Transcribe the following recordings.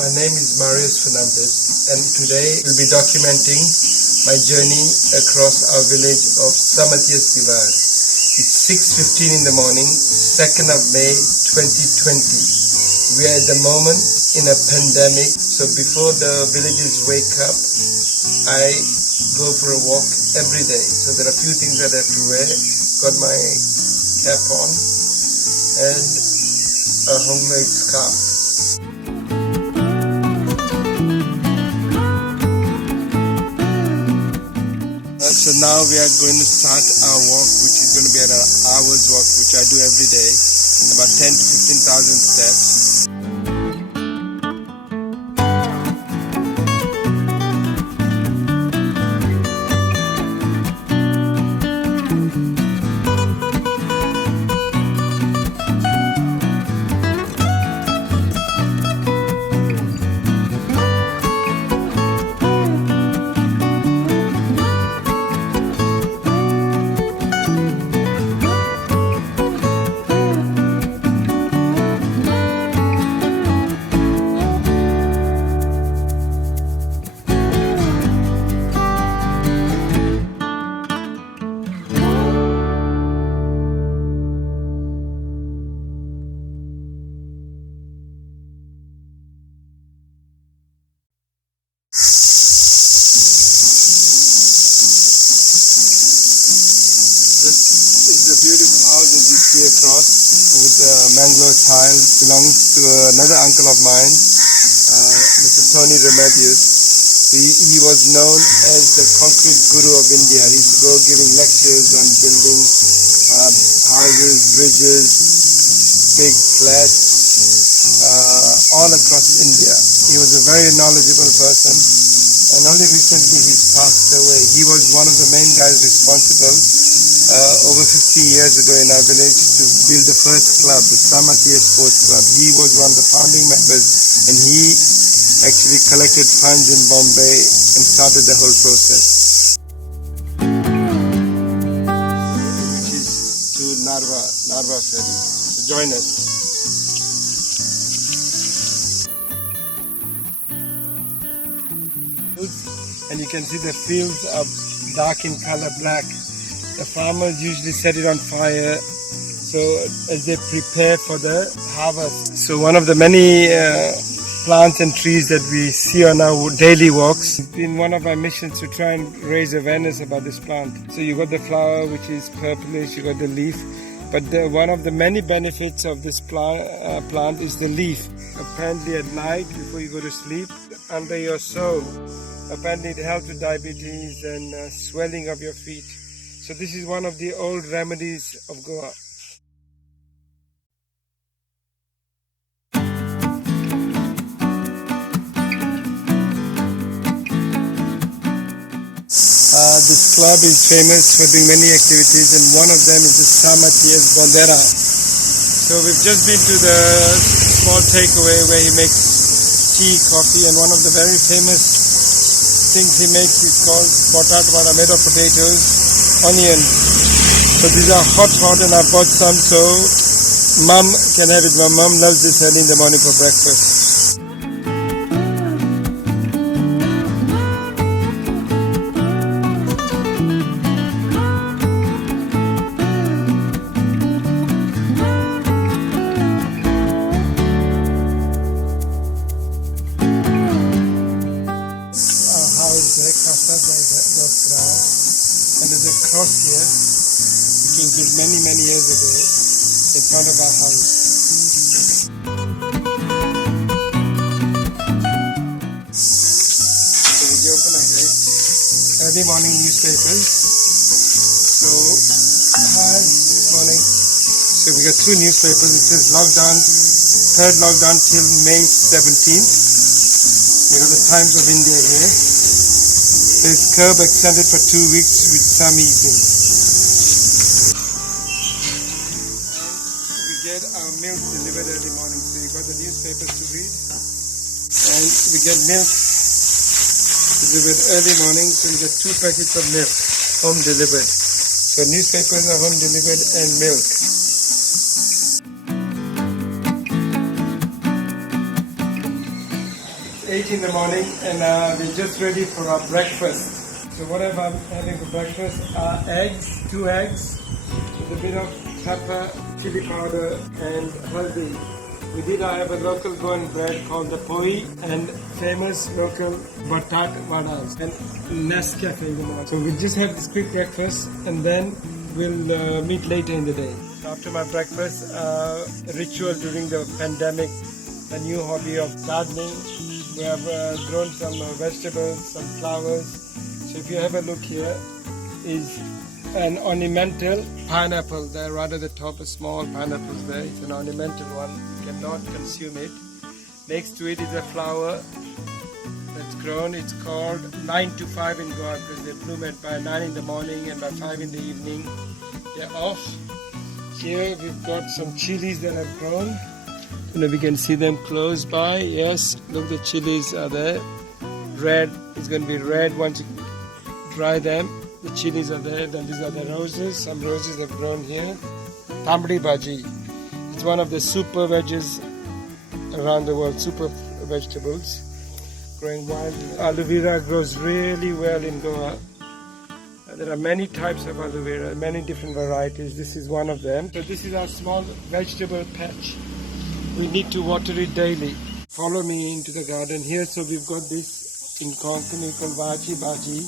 My name is Marius Fernandez, and today we'll be documenting my journey across our village of Samatias Divar. It's 6:15 in the morning, 2nd of May 2020. We are at the moment in a pandemic, so before the villagers wake up, I go for a walk every day. So there are a few things that I have to wear. Got my cap on and a homemade scarf. So now we are going to start our walk, which is going to be an hour's walk, which I do every day, about 10 to 15,000 steps. This is a beautiful house as you see across with mangrove tiles. Belongs to another uncle of mine, Mr. Tony Remedies. He was known as the concrete guru of India. He used to go giving lectures on building houses, bridges, big flats, all across India. He was a very knowledgeable person, and only recently he's passed away. He was one of the main guys responsible over 50 years ago in our village to build the first club, the Samatias Sports Club. He was one of the founding members, and he actually collected funds in Bombay and started the whole process. Which is to Narva Ferry. So join us. And you can see the fields are dark in color, black. The farmers usually set it on fire so as they prepare for the harvest. So one of the many plants and trees that we see on our daily walks. It's been one of my missions to try and raise awareness about this plant. So you got the flower, which is purplish, you got the leaf, but one of the many benefits of this plant is the leaf. Apparently at night before you go to sleep, under your sole, apparently it helps with diabetes and swelling of your feet. So this is one of the old remedies of Goa. This club is famous for doing many activities, and one of them is the Samatias Bondera. So we've just been to the small takeaway where he makes tea, coffee, and one of the very famous things he makes is called botat vada, made of potatoes, onions. So these are hot, and I bought some so Mum can have it. My mum loves this early in the morning for breakfast. And there's a cross here, which was built many years ago in front of our house. So we open a gate, early morning newspapers. So, hi, morning. So we got two newspapers. It says lockdown, third lockdown till May 17th. We got the Times of India here. There's curb extended for 2 weeks with some easing. And we get our milk delivered early morning. So you got the newspapers to read. And we get milk delivered early morning. So we get 2 packets of milk home delivered. So newspapers are home delivered and milk. 8 in the morning and we're just ready for our breakfast. So what am I having for breakfast? Eggs, 2 eggs, with a bit of pepper, chili powder and haldi. We did have a local Goan bread called the poi and famous local batat vadas and Nescafe in the morning. So we'll just have this quick breakfast and then we'll meet later in the day. After my breakfast, a ritual during the pandemic, a new hobby of gardening. We have grown some vegetables, some flowers. So if you have a look here, is an ornamental pineapple there, right at the top, a small pineapple there. It's an ornamental one, you cannot consume it. Next to it is a flower that's grown. It's called 9 to 5 in Goa because they bloom at by 9 in the morning and by 5 in the evening they're off. Here we've got some chilies that have grown. We can see them close by. Yes, look, the chilies are there. Red, it's going to be red once you dry them. The chilies are there. Then these are the roses. Some roses have grown here. Tambri bhaji. It's one of the super veggies around the world, super vegetables. Growing wildly. Aloe vera grows really well in Goa. There are many types of aloe vera, many different varieties. This is one of them. So this is our small vegetable patch. We need to water it daily. Follow me into the garden here. So we've got this in Konkani called vachi bhaji.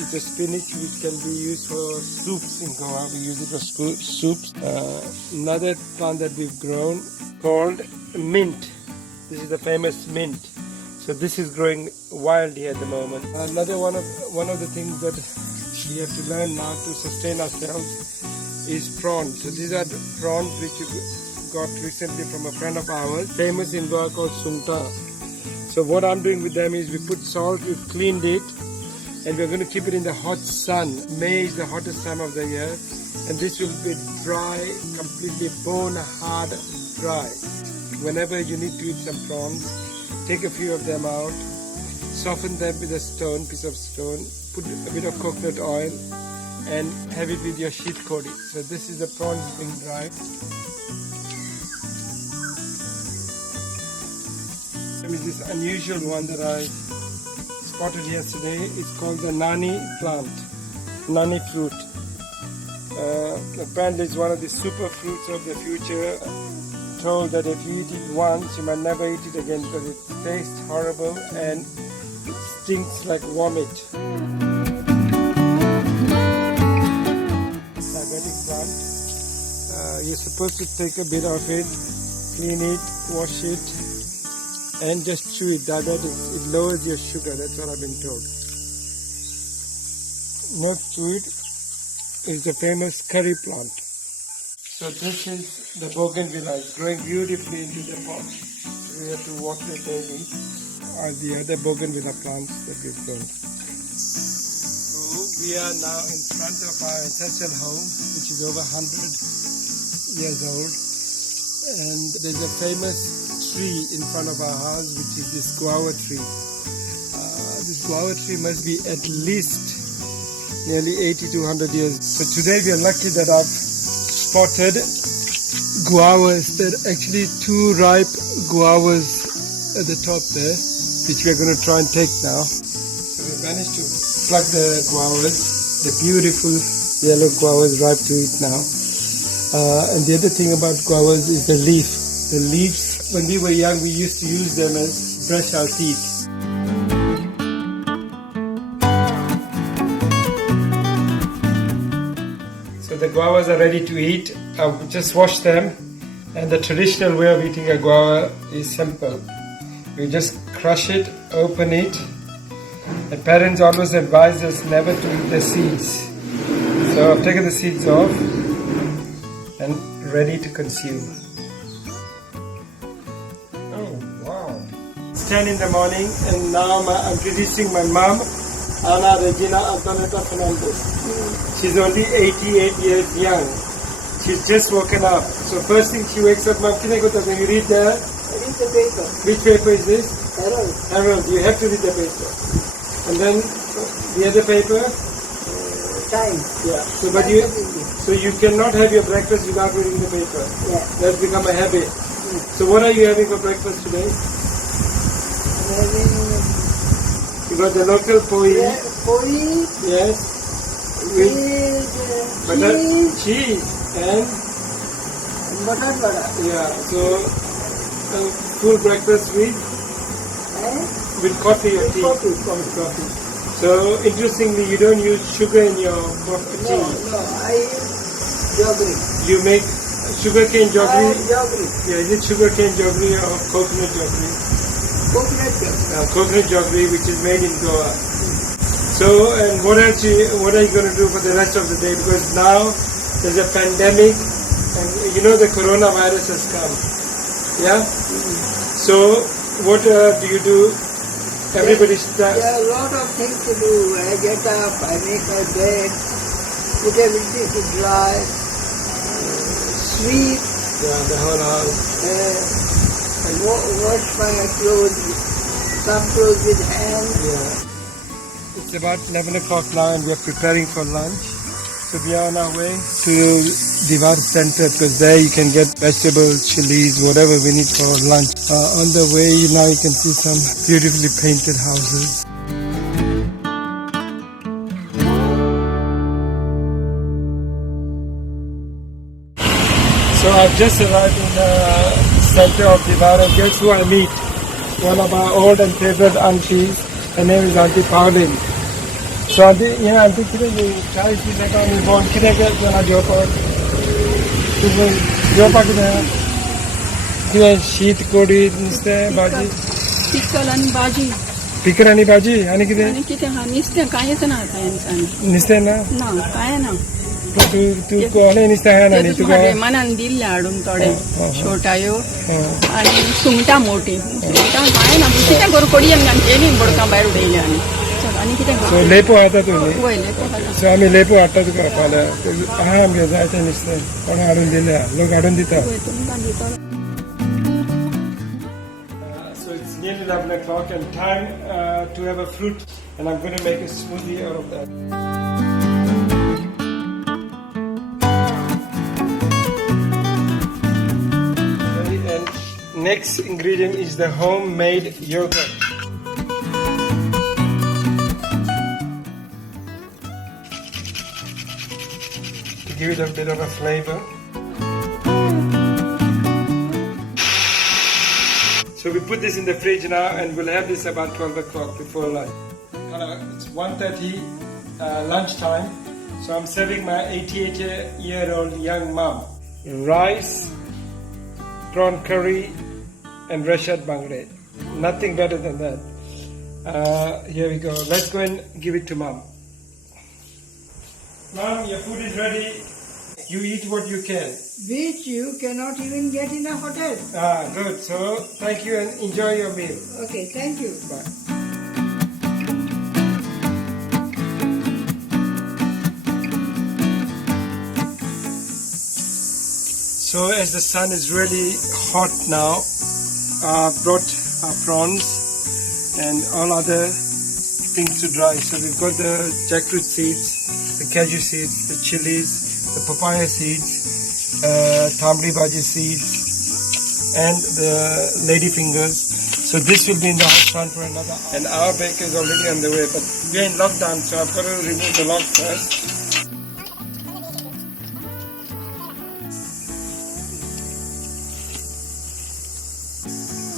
It's a spinach which can be used for soups in Goa. We use it for soups. Another plant that we've grown called mint. This is the famous mint. So this is growing wildly at the moment. Another one of the things that we have to learn now to sustain ourselves is prawns. So these are prawns which you got recently from a friend of ours, famous in Goa, called sumta. So what I'm doing with them is we put salt, we've cleaned it, and we're going to keep it in the hot sun. May is the hottest time of the year, and this will be dry, completely bone hard dry. Whenever you need to eat some prawns, take a few of them out, soften them with a piece of stone, put a bit of coconut oil, and have it with your sheet coating. So this is the prawns being dried. This unusual one that I spotted yesterday is called the nani plant, nani fruit. Apparently it's one of the super fruits of the future. Told that if you eat it once, you might never eat it again because it tastes horrible and it stinks like vomit. Diabetic plant. You're supposed to take a bit of it, clean it, wash it, and just chew it. Diabetic, it lowers your sugar. That's what I've been told. Next to it is the famous curry plant. So this is the bougainvillea. It's growing beautifully into the pot. We have to water it daily. Are the other bougainvillea plants that we've grown. So we are now in front of our ancestral home, which is over 100 years old. And there's a famous tree in front of our house, which is this guava tree. This guava tree must be at least nearly 80 to 100 years. So today we are lucky that I've spotted guavas. There are actually 2 ripe guavas at the top there, which we're going to try and take now. So we managed to pluck the guavas, the beautiful yellow guavas ripe to eat now. And the other thing about guavas is the leaf. The leaves, when we were young, we used to use them as brush our teeth. So the guavas are ready to eat. I've just washed them, and the traditional way of eating a guava is simple. You just crush it, open it. The parents always advise us never to eat the seeds. So I've taken the seeds off and ready to consume. Oh wow! It's 10 in the morning, and now I'm introducing my mom, Ana Regina Antoneta Fernandez. She's only 88 years young. She's just woken up. So first thing she wakes up, Mom, can you read the paper? Which paper is this? Herald. Herald. You have to read the paper. And then the other paper? Times. Yeah. So you cannot have your breakfast without reading the paper. Yeah. That's become a habit. So what are you having for breakfast today? I'm You got the local poi. poi Yes. with Butter, cheese cheese and butter. yeah. So full breakfast with coffee or tea. Coffee. So interestingly, you don't use sugar in your tea. No, I use jaggery. You make sugarcane jaggery. Jaggery. Yeah, is it sugarcane jaggery or coconut jaggery? Coconut jaggery. Coconut jaggery, which is made in Goa. So, and what else? What are you going to do for the rest of the day? Because now there's a pandemic, and you know the coronavirus has come. Yeah. So, what do you do? Everybody starts. There are a lot of things to do. I get up, I make my bed, put everything to dry, sweep, The whole house. and wash my clothes, some clothes with hand. Yeah. It's about 11 o'clock now and we're preparing for lunch. So we are on our way to Divar Center because there you can get vegetables, chilies, whatever we need for lunch. On the way now you can see some beautifully painted houses. So I've just arrived in the center of Divar and guess who I meet? One of our old and favorite aunties. Her name is Auntie Pauline. So auntie, auntie, today you try to see that I'm born. Today get when I job out. Today job out today. Today sheet kodi niste baji. Pickle and baji. Pickle and baji. Ani kide? आणि किती हा निस्ते कायच ना आता यांचं Niste na? ना काय ना Tu कोणे niste है ना नहीं tu मध्ये मनान दिले हाडून थोडे छोटायो आणि सुंगटा मोठी सुंगटा काय ना किती करू कोडियन गेली बडका बाहेर उडयले आणि किती So lepo आता तुम्ही? होय लेको हाडला So आम्ही लेपो हाडटा तुका फाल्यां. आहा आमगे जाय तें नुस्तें. कोणे हाडून दिल्या? लोक हाडून दिता. होय तुमकां दितो So it's nearly 11 o'clock and time to have a fruit and I'm going to make a smoothie out of that. Okay, and next ingredient is the homemade yogurt. To give it a bit of a flavor. So we put this in the fridge now and we'll have this about 12 o'clock before lunch. It's 1:30 lunchtime. So I'm serving my 88-year-old young mom rice, prawn curry and rashad bangre. Nothing better than that. Here we go. Let's go and give it to mom. Mom, your food is ready. You eat what you can. Which you cannot even get in a hotel. Good. So thank you and enjoy your meal. Okay, thank you. Bye. So as the sun is really hot now, I've brought our prawns and all other things to dry. So we've got the jackfruit seeds, the cashew seeds, the chilies, the papaya seeds, tambri bhaji seeds, and the lady fingers. So this will be in the hot sun for another hour. And our baker is already on the way, but we're in lockdown, so I've got to remove the lock first.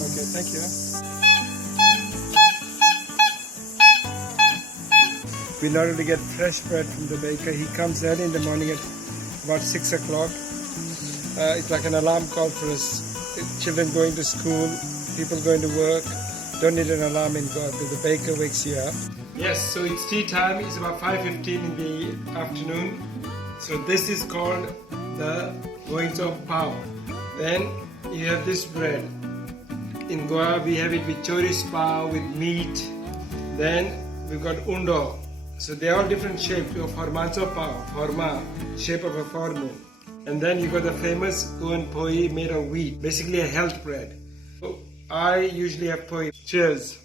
Okay, thank you. We normally get fresh bread from the baker. He comes early in the morning at about 6 o'clock. It's like an alarm call for us. Children going to school, people going to work. Don't need an alarm in God because the baker wakes you up. Yes, so it's tea time. It's about 5:15 in the afternoon. So this is called the goings of power. Then you have this bread. In Goa we have it with choris pav, with meat. Then we've got undo. So they are all different shapes. You have formanzo pav, forma, shape of a formu. And then you got the famous goan poi made of wheat, basically a health bread. So I usually have poi. Cheers.